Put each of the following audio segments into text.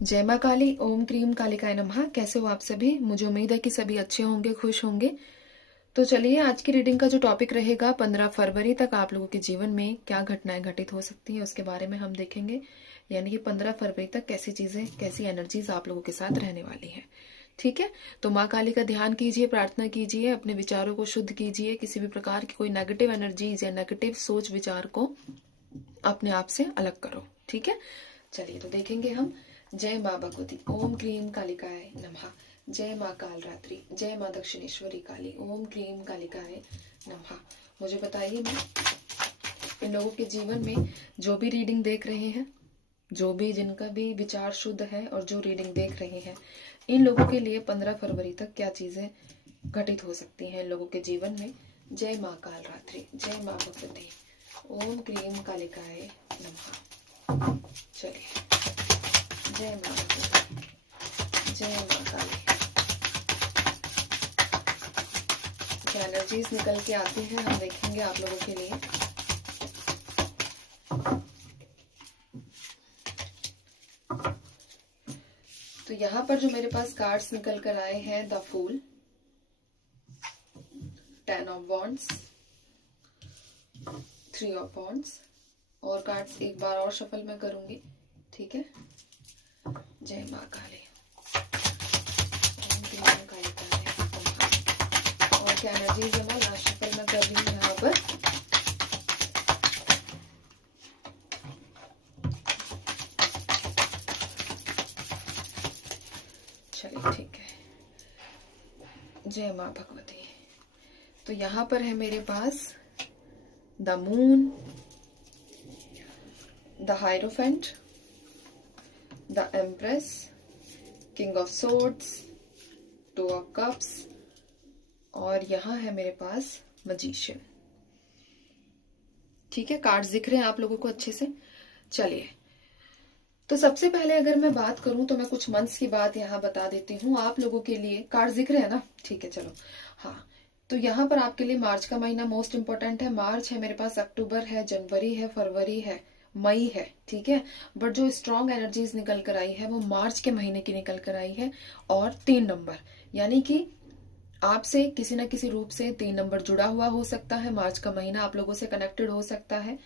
जय माँ काली। ओम क्रीम कालिकाय नमः। कैसे हो आप सभी? मुझे उम्मीद है कि सभी अच्छे होंगे, खुश होंगे। तो चलिए, आज की रीडिंग का जो टॉपिक रहेगा, 15 फरवरी तक आप लोगों के जीवन में क्या घटनाएं घटित हो सकती हैं उसके बारे में हम देखेंगे। यानी कि 15 फरवरी तक कैसी चीजें, कैसी एनर्जीज आप लोगों के साथ रहने वाली हैं। ठीक है, तो माँ काली का ध्यान कीजिए, प्रार्थना कीजिए, अपने विचारों को शुद्ध कीजिए। किसी भी प्रकार की कोई नेगेटिव एनर्जीज या नेगेटिव सोच विचार को अपने आप से अलग करो। ठीक है, चलिए तो देखेंगे हम। जय माँ भगवती। ओम क्रीम कालिकाय नमः। जय माँ काल रात्रि। जय माँ दक्षिणेश्वरी काली। ओम क्रीम कालिकाय नमः। मुझे बताइए, मैं इन लोगों के जीवन में जो भी रीडिंग देख रहे हैं, जो भी जिनका भी विचार शुद्ध है और जो रीडिंग देख रहे हैं, इन लोगों के लिए 15 फरवरी तक क्या चीजें घटित हो सकती हैं इन लोगों के जीवन में। जय माँ काल रात्रि। जय माँ भगवती। ओम क्रीम कालिकाय नमः। चलिए, जय माँ भगवती। जय माँ काली। क्या एनर्जीज निकल के आती हैं हम देखेंगे आप लोगों के लिए। तो यहाँ पर जो मेरे पास कार्ड्स निकल कर आए हैं, the fool, 10 of wands, 3 of wands, और कार्ड्स एक बार और शफल मैं करूंगी। ठीक है, जय माँ काली। ओम क्रीम कालिकाय नमः। और क्या एनर्जीज है, मैं लास्ट शफल में कर रही हूँ यहाँ पर। चलिए ठीक है, जय माँ भगवती। तो यहाँ पर है मेरे पास the moon, the hierophant, the empress, king of swords, 2 of cups, और यहाँ है मेरे पास मजिशियन। ठीक है, कार्ड्स दिख रहे हैं आप लोगों को अच्छे से। चलिए, तो सबसे पहले अगर मैं बात करूं तो मैं कुछ मंथ्स की बात यहाँ बता देती हूँ आप लोगों के लिए। कार्ड्स दिख रहे हैं ना? ठीक है, चलो। हाँ, तो यहाँ पर आपके लिए मार्च का महीना मोस्ट इंपॉर्टेंट है। मार्च है मेरे पास, अक्टूबर है, जनवरी है, फरवरी है, मई है। ठीक है, बट जो स्ट्रॉन्ग एनर्जीज निकल कर आई है वो मार्च के महीने की निकल कर आई है। और 3 नंबर, यानी कि आपसे किसी न किसी रूप से 3 नंबर जुड़ा हुआ हो सकता है। मार्च का महीना आप लोगों से कनेक्टेड हो सकता है।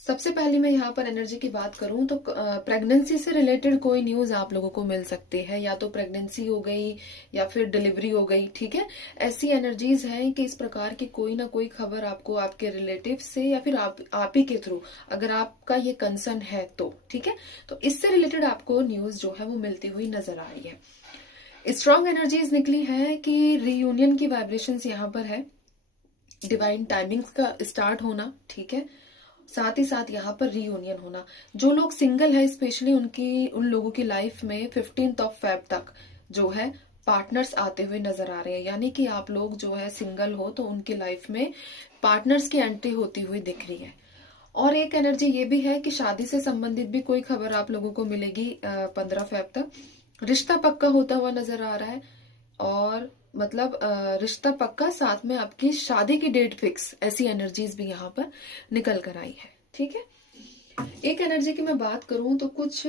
सबसे पहले मैं यहाँ पर एनर्जी की बात करूं तो प्रेगनेंसी से रिलेटेड कोई न्यूज आप लोगों को मिल सकती है, या तो प्रेगनेंसी हो गई या फिर डिलीवरी हो गई। ठीक है, ऐसी एनर्जीज हैं कि इस प्रकार की कोई ना कोई खबर आपको आपके रिलेटिव से या फिर आप ही के थ्रू, अगर आपका ये कंसर्न है तो, ठीक है, तो इससे रिलेटेड आपको न्यूज जो है वो मिलती हुई नजर आ रही है। स्ट्रॉन्ग एनर्जीज निकली है कि रीयूनियन की वाइब्रेशंस यहाँ पर है, डिवाइन टाइमिंग्स का स्टार्ट होना। ठीक है, साथ ही साथ यहाँ पर रीयूनियन होना। जो लोग सिंगल है स्पेशली उन लोगों की लाइफ में 15 ऑफ फेब तक जो है पार्टनर्स आते हुए नजर आ रहे हैं। यानी कि आप लोग जो है सिंगल हो तो उनकी लाइफ में पार्टनर्स की एंट्री होती हुई दिख रही है। और एक एनर्जी ये भी है कि शादी से संबंधित भी कोई खबर आप लोगों को मिलेगी 15 फेब तक। रिश्ता पक्का होता हुआ नजर आ रहा है, और मतलब रिश्ता पक्का, साथ में आपकी शादी की डेट फिक्स, ऐसी एनर्जीज भी यहाँ पर निकल कर आई है। ठीक है, एक एनर्जी की मैं बात करूं तो कुछ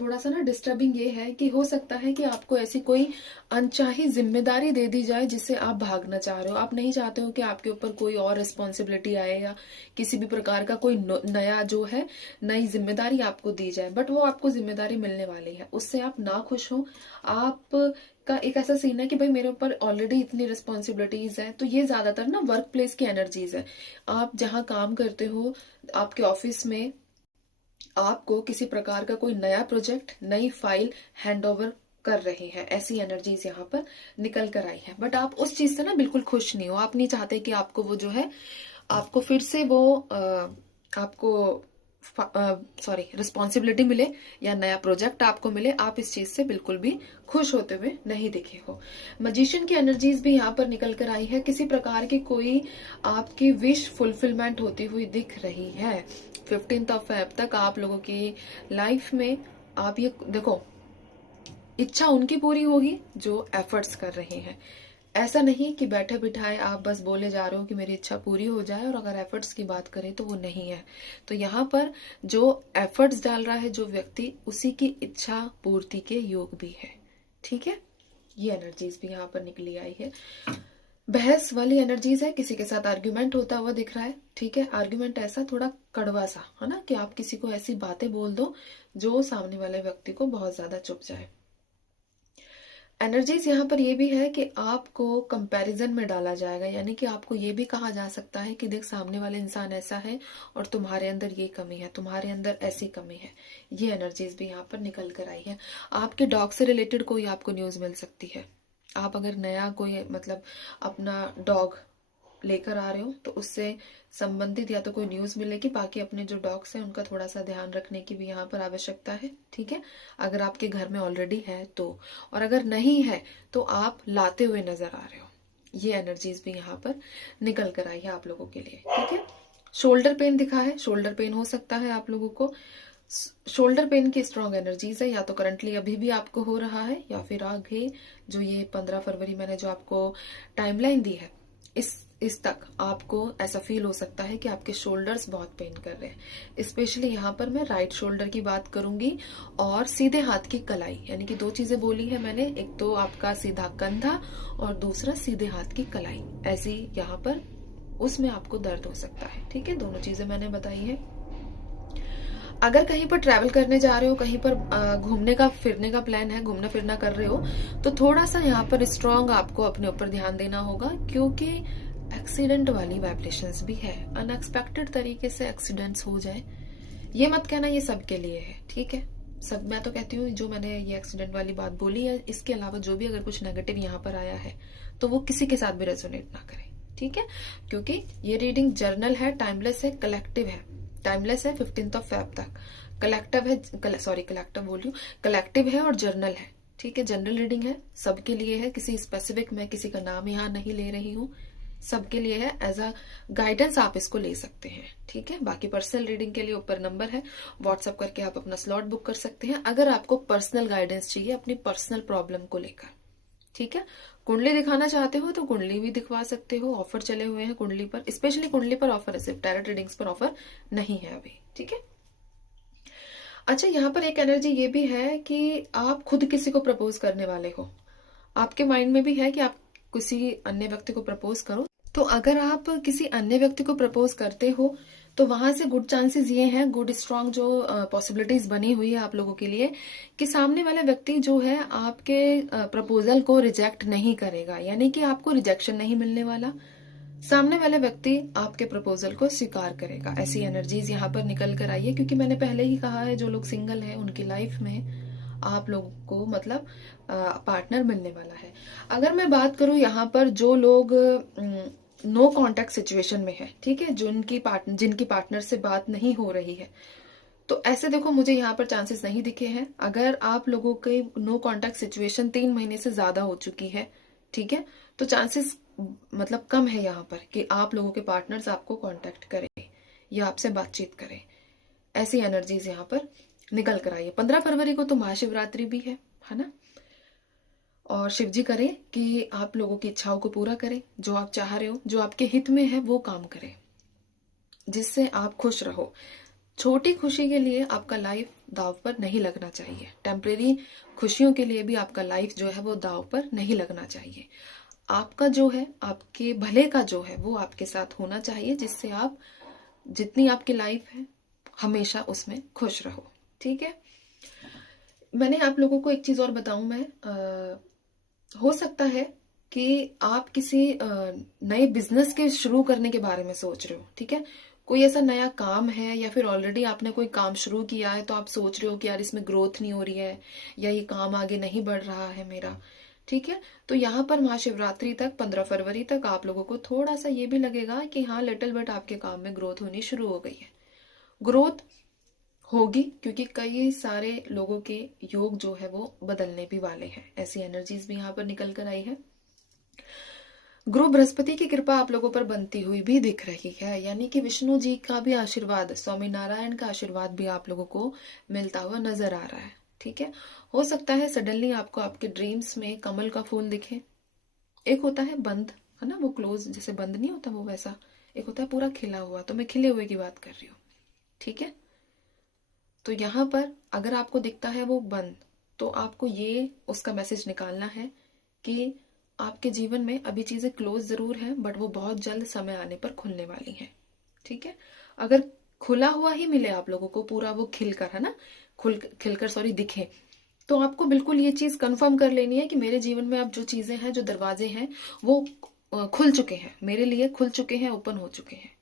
थोड़ा सा ना डिस्टर्बिंग ये है कि हो सकता है कि आपको ऐसी कोई अनचाही जिम्मेदारी दे दी जाए जिससे आप भागना चाह रहे हो। आप नहीं चाहते हो कि आपके ऊपर कोई और रिस्पॉन्सिबिलिटी आए या किसी भी प्रकार का कोई नया जो है नई जिम्मेदारी आपको दी जाए, बट वो आपको जिम्मेदारी मिलने वाली है, उससे आप ना खुश हो। आप का एक ऐसा सीन है कि भाई मेरे ऊपर ऑलरेडी इतनी रिस्पॉन्सिबिलिटीज है। तो ये ज्यादातर ना वर्क प्लेस की एनर्जीज है। आप जहाँ काम करते हो, आपके ऑफिस में आपको किसी प्रकार का कोई नया प्रोजेक्ट, नई फाइल हैंड ओवर कर रहे हैं, ऐसी एनर्जीज यहाँ पर निकल कर आई है। बट आप उस चीज से ना बिल्कुल खुश नहीं हो। आप नहीं चाहते कि आपको वो जो है, आपको फिर से वो आपको रिस्पॉन्सिबिलिटी मिले या नया प्रोजेक्ट आपको मिले। आप इस चीज से बिल्कुल भी खुश होते हुए नहीं दिखे हो। मजिशियन की एनर्जीज भी यहाँ पर निकल कर आई है। किसी प्रकार की कोई आपकी विश फुलफिलमेंट होती हुई दिख रही है। 15 ऑफ फेब तक आप लोगों की लाइफ में, आप ये देखो, इच्छा उनकी पूरी होगी जो एफर्ट्स कर रहे हैं। ऐसा नहीं कि बैठे बिठाए आप बस बोले जा रहे हो कि मेरी इच्छा पूरी हो जाए, और अगर एफर्ट्स की बात करें तो वो नहीं है। तो यहाँ पर जो एफर्ट्स डाल रहा है जो व्यक्ति, उसी की इच्छा पूर्ति के योग भी है। ठीक है, ये एनर्जीज भी यहाँ पर निकली आई है। बहस वाली एनर्जीज है, किसी के साथ आर्ग्यूमेंट होता हुआ दिख रहा है। ठीक है, आर्ग्यूमेंट ऐसा थोड़ा कड़वा सा है ना, कि आप किसी को ऐसी बातें बोल दो जो सामने वाले व्यक्ति को बहुत ज्यादा चुभ जाए। एनर्जीज यहाँ पर ये भी है कि आपको कंपैरिजन में डाला जाएगा, यानी कि आपको ये भी कहा जा सकता है कि देख सामने वाले इंसान ऐसा है और तुम्हारे अंदर ये कमी है, तुम्हारे अंदर ऐसी कमी है। ये एनर्जीज भी यहाँ पर निकल कर आई है। आपके डॉग से रिलेटेड कोई आपको न्यूज मिल सकती है। आप अगर नया कोई मतलब अपना डॉग लेकर आ रहे हो तो उससे संबंधित या तो कोई न्यूज मिलेगी। बाकी अपने जो डॉग्स हैं उनका थोड़ा सा ध्यान रखने की भी यहाँ पर आवश्यकता है। ठीक है, अगर आपके घर में ऑलरेडी है तो, और अगर नहीं है तो आप लाते हुए नजर आ रहे हो। ये एनर्जीज भी यहाँ पर निकल कर आई है आप लोगों के लिए। ठीक है, शोल्डर पेन दिखा है, शोल्डर पेन हो सकता है आप लोगों को। शोल्डर पेन की स्ट्रॉन्ग एनर्जीज है, या तो करंटली अभी भी आपको हो रहा है, या फिर आगे जो ये 15 फरवरी मैंने जो आपको टाइमलाइन दी है इस तक आपको ऐसा फील हो सकता है कि आपके शोल्डर्स बहुत पेन कर रहे हैं। स्पेशली यहाँ पर मैं राइट शोल्डर की बात करूंगी, और सीधे हाथ की कलाई, यानी कि दो चीजें बोली है मैंने, एक तो आपका सीधा कंधा और दूसरा सीधे हाथ की कलाई। ऐसी यहाँ पर उसमें आपको दर्द हो सकता है। ठीक है, दोनों चीजें मैंने बताई है। अगर कहीं पर ट्रैवल करने जा रहे हो, कहीं पर घूमने का फिरने का प्लान है, घूमना फिरना कर रहे हो, तो थोड़ा सा यहाँ पर स्ट्रांग आपको अपने ऊपर ध्यान देना होगा, क्योंकि एक्सीडेंट वाली वाइब्रेशंस भी है। अनएक्सपेक्टेड तरीके से एक्सीडेंट्स हो जाए, ये मत कहना ये सबके लिए है। ठीक है, सब मैं तो कहती हूँ जो मैंने ये एक्सीडेंट वाली बात बोली है, इसके अलावा जो भी अगर कुछ नेगेटिव यहाँ पर आया है तो वो किसी के साथ भी रेजोनेट ना करें। ठीक है, क्योंकि ये रीडिंग जर्नल है, टाइमलेस है, कलेक्टिव है। टाइमलेस है 15 फेब तक, कलेक्टिव है, सॉरी कलेक्टिव बोल रही हूँ, कलेक्टिव है और जर्नल है। ठीक है, जनरल रीडिंग है, सबके लिए है, किसी स्पेसिफिक मैं किसी का नाम यहाँ नहीं ले रही हूँ, सबके लिए है। एज अ गाइडेंस आप इसको ले सकते हैं। ठीक है, बाकी पर्सनल रीडिंग के लिए ऊपर नंबर है, व्हाट्सएप करके आप अपना स्लॉट बुक कर सकते हैं अगर आपको पर्सनल गाइडेंस चाहिए अपनी पर्सनल प्रॉब्लम को लेकर। ठीक है, कुंडली दिखाना चाहते हो तो कुंडली भी दिखवा सकते हो, ऑफर चले हुए हैं कुंडली पर, स्पेशली कुंडली पर ऑफर है, सिर्फ टैरोट रीडिंग्स पर ऑफर नहीं है अभी। ठीक है, अच्छा यहाँ पर एक एनर्जी ये भी है कि आप खुद किसी को प्रपोज करने वाले हो। आपके माइंड में भी है कि आप किसी अन्य व्यक्ति को प्रपोज करो। तो अगर आप किसी अन्य व्यक्ति को प्रपोज करते हो तो वहां से गुड चांसेस ये हैं, गुड स्ट्रांग जो पॉसिबिलिटीज बनी हुई है आप लोगों के लिए, कि सामने वाला व्यक्ति जो है आपके प्रपोजल को रिजेक्ट नहीं करेगा, यानी कि आपको रिजेक्शन नहीं मिलने वाला। सामने वाले व्यक्ति आपके प्रपोजल को स्वीकार करेगा। ऐसी एनर्जीज यहाँ पर निकल कर आई है, क्योंकि मैंने पहले ही कहा है जो लोग सिंगल हैं उनकी लाइफ में आप लोगों को मतलब पार्टनर मिलने वाला है। अगर मैं बात करूं यहाँ पर जो लोग नो कांटेक्ट सिचुएशन में है, ठीक है, जिनकी पार्टनर से बात नहीं हो रही है, तो ऐसे देखो मुझे यहाँ पर चांसेस नहीं दिखे हैं। अगर आप लोगों की नो कांटेक्ट सिचुएशन 3 महीने से ज्यादा हो चुकी है, ठीक है, तो चांसेस मतलब कम है यहाँ पर कि आप लोगों के पार्टनर्स आपको कांटेक्ट करें या आपसे बातचीत करें। ऐसी एनर्जीज यहाँ पर निकल कर आई है। 15 फरवरी को तो महाशिवरात्रि भी है ना, और शिव जी करें कि आप लोगों की इच्छाओं को पूरा करें, जो आप चाह रहे हो, जो आपके हित में है वो काम करें, जिससे आप खुश रहो। छोटी खुशी के लिए आपका लाइफ दाव पर नहीं लगना चाहिए, टेम्परेरी खुशियों के लिए भी आपका लाइफ जो है वो दाव पर नहीं लगना चाहिए। आपका जो है, आपके भले का जो है वो आपके साथ होना चाहिए, जिससे आप जितनी आपकी लाइफ है हमेशा उसमें खुश रहो। ठीक है, मैंने आप लोगों को एक चीज और बताऊं मैं, हो सकता है कि आप किसी नए बिजनेस के शुरू करने के बारे में सोच रहे हो। ठीक है, कोई ऐसा नया काम है, या फिर ऑलरेडी आपने कोई काम शुरू किया है तो आप सोच रहे हो कि यार इसमें ग्रोथ नहीं हो रही है, या ये काम आगे नहीं बढ़ रहा है मेरा। ठीक है, तो यहाँ पर महाशिवरात्रि तक 15 फरवरी तक आप लोगों को थोड़ा सा ये भी लगेगा कि हाँ लिटिल बिट आपके काम में ग्रोथ होनी शुरू हो गई है। ग्रोथ होगी क्योंकि कई सारे लोगों के योग जो है वो बदलने भी वाले हैं। ऐसी एनर्जीज भी यहाँ पर निकल कर आई है। गुरु बृहस्पति की कृपा आप लोगों पर बनती हुई भी दिख रही है, यानी कि विष्णु जी का भी आशीर्वाद, स्वामी नारायण का आशीर्वाद भी आप लोगों को मिलता हुआ नजर आ रहा है। ठीक है, हो सकता है सडनली आपको आपके ड्रीम्स में कमल का फूल दिखे, एक होता है बंद, है ना, वो क्लोज जैसे बंद नहीं होता वो वैसा, एक होता है पूरा खिला हुआ। तो मैं खिले हुए की बात कर रही हूँ, ठीक है। तो यहाँ पर अगर आपको दिखता है वो बंद, तो आपको ये उसका मैसेज निकालना है कि आपके जीवन में अभी चीजें क्लोज जरूर हैं, बट वो बहुत जल्द समय आने पर खुलने वाली हैं, ठीक है। अगर खुला हुआ ही मिले आप लोगों को पूरा, वो खिलकर, है ना, खिलकर सॉरी दिखे, तो आपको बिल्कुल ये चीज कंफर्म कर लेनी है कि मेरे जीवन में अब जो चीजें हैं, जो दरवाजे हैं, वो खुल चुके हैं, मेरे लिए खुल चुके हैं, ओपन हो चुके हैं।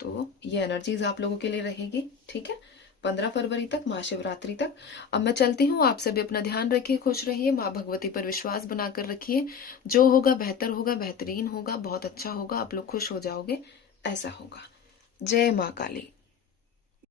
तो ये एनर्जीज आप लोगों के लिए रहेगी, ठीक है, 15 फरवरी तक, महाशिवरात्रि तक। अब मैं चलती हूँ, आप सभी अपना ध्यान रखिए, खुश रहिए, माँ भगवती पर विश्वास बनाकर रखिए। जो होगा बेहतर होगा, बेहतरीन होगा, बहुत अच्छा होगा, आप लोग खुश हो जाओगे, ऐसा होगा। जय माँ काली।